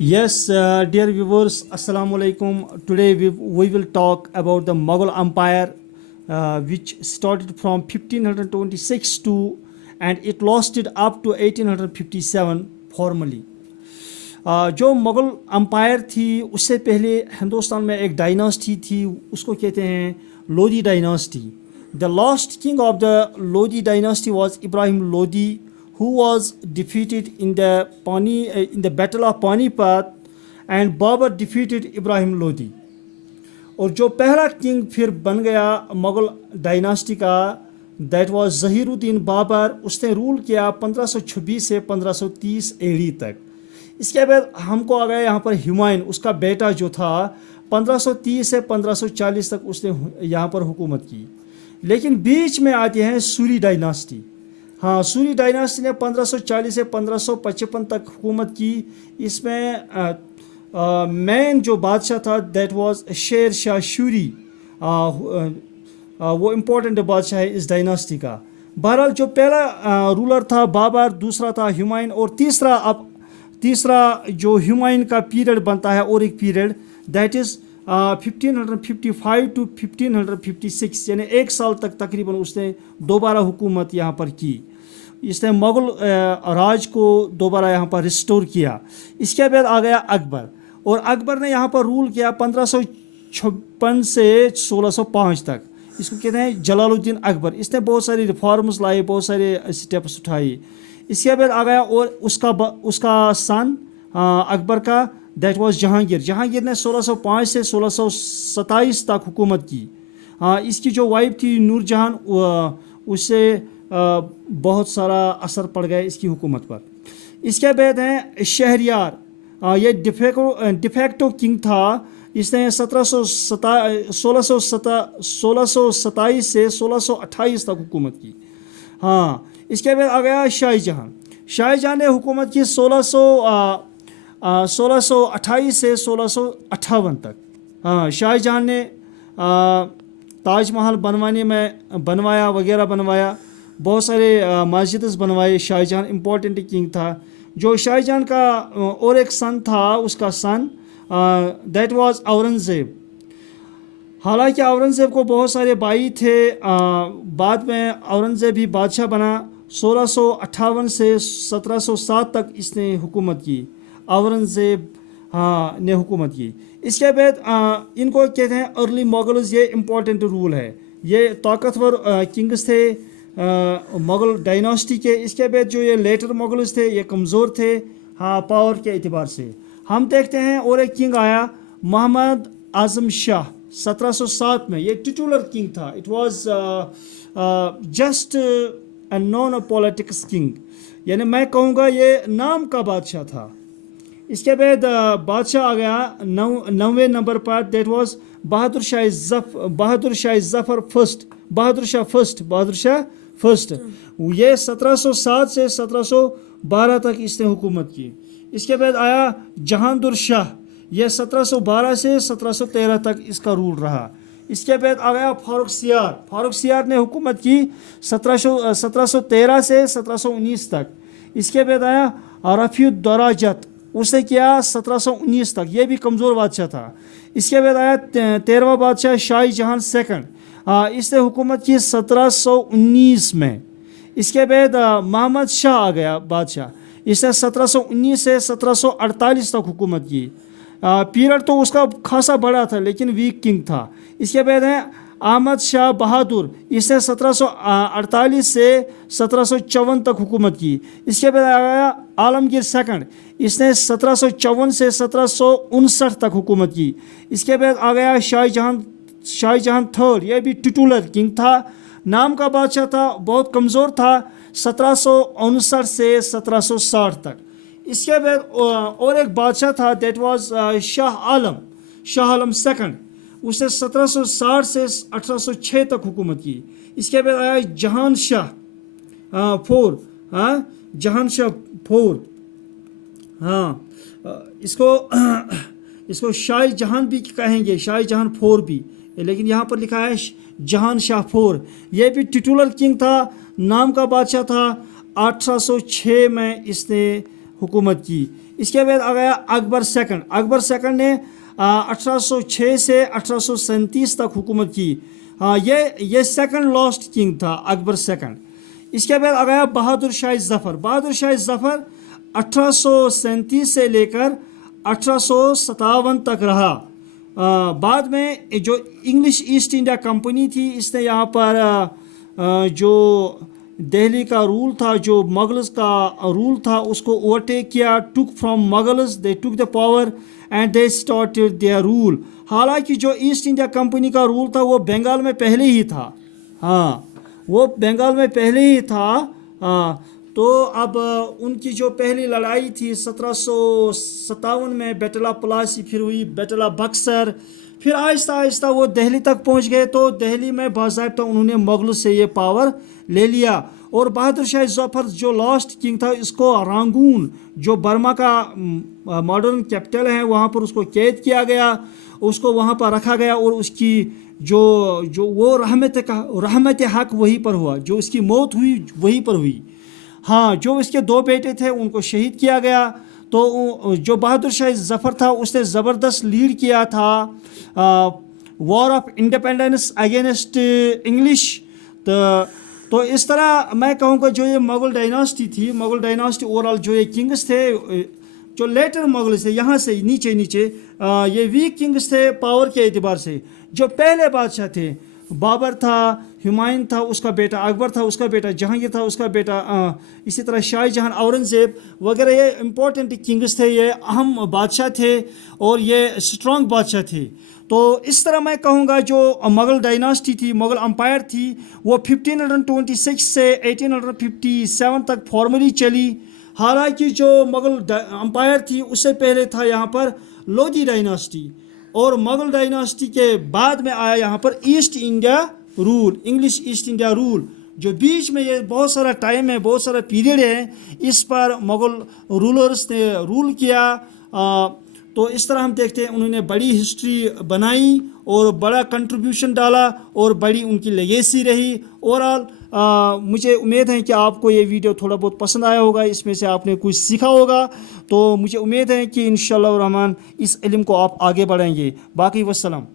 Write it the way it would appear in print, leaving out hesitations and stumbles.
Yes, dear viewers, Assalamu alaikum. Today we will talk about the Mughal Empire, which started from 1526 to and it lasted up to 1857 formally. जो Mughal empire थी उससे पहले हिंदुस्तान में एक dynasty थी, उसको कहते हैं Lodhi dynasty. The last king of the Lodhi dynasty was Ibrahim Lodhi, who was defeated in the battle of Panipat, and Babur defeated Ibrahim Lodi. और जो पहला किंग फिर बन गया मुग़ल डायनास्टी का, दैट वाज ज़हीरुद्दीन बाबर. उसने रूल किया 1526 से 1530 एडी तक. इसके बाद हमको आ गया यहाँ पर हुमायूं, उसका बेटा जो था 1530 से 1540 तक उसने यहाँ पर हुकूमत की. लेकिन बीच में आती है सूरी डायनास्टी. हाँ, सूरी डायनास्टी ने 1540 से 1555 तक हुकूमत की. इसमें मेन जो बादशाह था दैट वाज शेर शाह सूरी. वो इम्पोर्टेंट बादशाह है इस डायनास्टी का. बहरहाल जो पहला रूलर था बाबर, दूसरा था हुमायूं, और तीसरा जो हुमायूं का पीरियड बनता है और एक पीरियड दैट इज़ 1555 टू 1556, यानी एक साल तक तकरीबन उसने दोबारा हुकूमत यहाँ पर की. इसने मुग़ल राज को दोबारा यहाँ पर रिस्टोर किया. इसके बाद आ गया अकबर, और अकबर ने यहाँ पर रूल किया 1556 से 1605 तक. इसको कहते हैं जलालुद्दीन अकबर. इसने बहुत सारी रिफॉर्म्स लाए, बहुत सारे स्टेप्स उठाए. इसके बाद आ गया और उसका सन अकबर का दैट वाज जहांगीर ने 1605 से 1627 तक हुकूमत की. इसकी जो वाइफ थी नूरजहां, उससे बहुत सारा असर पड़ गया इसकी हुकूमत पर. इसके बाद है शहरयार. ये डिफेक्टो किंग था. इसने 1627 से 1628 तक हुकूमत की. हाँ, इसके बाद आ गया शाहजहां ने हुकूमत की 1628 से 1658 तक. हाँ, शाहजहां ने ताजमहल बनवाया, बहुत सारे मस्जिद बनवाए. शाहजहां इम्पोर्टेंट किंग था. जो शाहजहां का और एक सन था, उसका सन दैट वाज औरंगज़ेब. हालांकि औरंगज़ेब को बहुत सारे भाई थे. बाद में औरंगज़ेब भी बादशाह बना. 1658 से 1707 तक इसने हुकूमत की. औरंगज़ेब ने हुकूमत की. इसके बाद इनको कहते हैं अर्ली मुग़ल्स. ये इम्पोर्टेंट रूल है. ये ताकतवर किंग्स थे मुग़ल डायनास्टी के. इसके बाद जो ये लेटर मुग़ल्स थे ये कमज़ोर थे, हाँ, पावर के एतबार से. हम देखते हैं और एक किंग आया मोहम्मद आज़म शाह 1707 में. ये टिटुलर किंग था. It was just a non politics king, यानी मैं कहूँगा ये नाम का बादशाह था. इसके बाद बादशाह आ गया 9वें नंबर पर, that was Bahadur Shah first. ये 1707 से 1712 तक इसने हुकूमत की. इसके बाद आया जहांगीर शाह. ये 1712 से 1713 तक इसका रूल रहा. इसके बाद आ गया फारूक सियार ने हुकूमत की 1713 से 1719 तक. इसके बाद आया रफ़ीउद्दराजत, उसने किया 1719 तक. ये भी कमज़ोर बादशाह था. इसके बाद आया 13वां बादशाह शाहजहां सेकंड. इसने हुकूमत की 1719 में. इसके बाद मोहम्मद शाह आ गया बादशाह. इसने 1719 से 1748 तक हुकूमत की. पीरियड तो उसका खासा बड़ा था लेकिन वीक किंग था. इसके बाद है अहमद शाह बहादुर. इसने 1748 से 1754 तक हुकूमत की. इसके बाद आ गया आलमगीर सेकंड. इसने 1754 से 1759 तक हुकूमत की. इसके बाद आ गया शाहजहां थर्ड. ये भी टिटुलर किंग था, नाम का बादशाह था, बहुत कमज़ोर था. 1759 से 1760 तक. इसके बाद और एक बादशाह था that was Shah Alam second. उसने 1760 से 1806 तक हुकूमत की. इसके बाद आया जहांशाह फोर. हाँ, इसको शाहजहां भी कहेंगे, शाहजहां फोर भी, लेकिन यहाँ पर लिखा है जहांशाह फोर. ये भी टिटुलर किंग था, नाम का बादशाह था. 1806 में इसने हुकूमत की। इसके बाद आ गया अकबर सेकंड। अकबर सेकंड ने 1806 से 1837 तक हुकूमत की। ये सेकंड लास्ट किंग था अकबर सेकंड। इसके बाद आ गया बहादुर शाह जफ़र। बहादुर शाह जफ़र 1837 से लेकर 1857 तक रहा। बाद में जो इंग्लिश ईस्ट इंडिया कंपनी थी, इसने यहाँ पर जो दिल्ली का रूल था, जो मुगल्स का रूल था, उसको ओवरटेक किया। Took from Mughals, they took the power and they started their rule. हालांकि जो ईस्ट इंडिया कंपनी का रूल था वो बंगाल में पहले ही था। हाँ, वो बंगाल में पहले ही था। तो अब उनकी जो पहली लड़ाई थी 1757 में बेटला प्लासी, फिर हुई बेटला बक्सर, फिर आहिस्ता आहिस्ता वो दिल्ली तक पहुंच गए। तो दिल्ली में बाज़ाब्ता उन्होंने मुगलों से ये पावर ले लिया। और बहादुर शाह जफ़र जो लास्ट किंग था, इसको रंगून, जो बर्मा का मॉडर्न कैपिटल है, वहाँ पर उसको कैद किया गया, उसको वहाँ पर रखा गया। और उसकी जो वो रहमत हक वहीं पर हुआ, जो उसकी मौत हुई वहीं पर हुई। हाँ, जो उसके 2 बेटे थे उनको शहीद किया गया। तो जो बहादुर शाह जफ़र था उसने ज़बरदस्त लीड किया था war of independence against English. तो इस तरह मैं कहूँगा जो ये मुग़ल डायनास्टी थी, मुग़ल डायनास्टी ओवरऑल जो ये किंग्स थे, जो लेटर मुग़ल थे, यहाँ से नीचे ये वीक किंग्स थे पावर के एतबार से। जो पहले बादशाह थे, बाबर था, हुमायूं था उसका बेटा, अकबर था उसका बेटा, जहांगीर था उसका बेटा, इसी तरह शाहजहां, औरंगज़ेब वगैरह, ये इम्पोर्टेंट किंग्स थे, ये अहम बादशाह थे और ये स्ट्रॉन्ग बादशाह थे। तो इस तरह मैं कहूँगा जो मुग़ल डायनास्टी थी, मुग़ल अम्पायर थी, वो 1526 से 1857 तक फॉर्मली चली। हालांकि जो मुग़ल अम्पायर थी उससे पहले था यहाँ पर लोधी डायनास्टी, और मुग़ल डायनास्टी के बाद में आया यहाँ पर east India rule, English east India rule. जो बीच में ये बहुत सारा टाइम है, बहुत सारा पीरियड है, इस पर मुग़ल रूलर्स ने रूल किया। तो इस तरह हम देखते हैं उन्होंने बड़ी हिस्ट्री बनाई और बड़ा कंट्रीब्यूशन डाला और बड़ी उनकी लेगेसी रही। ओवरऑल मुझे उम्मीद है कि आपको ये वीडियो थोड़ा बहुत पसंद आया होगा, इसमें से आपने कुछ सीखा होगा। तो मुझे उम्मीद है कि इंशाअल्लाह रहमान इस इल्म को आप आगे बढ़ाएंगे। बाकी वस्सलाम।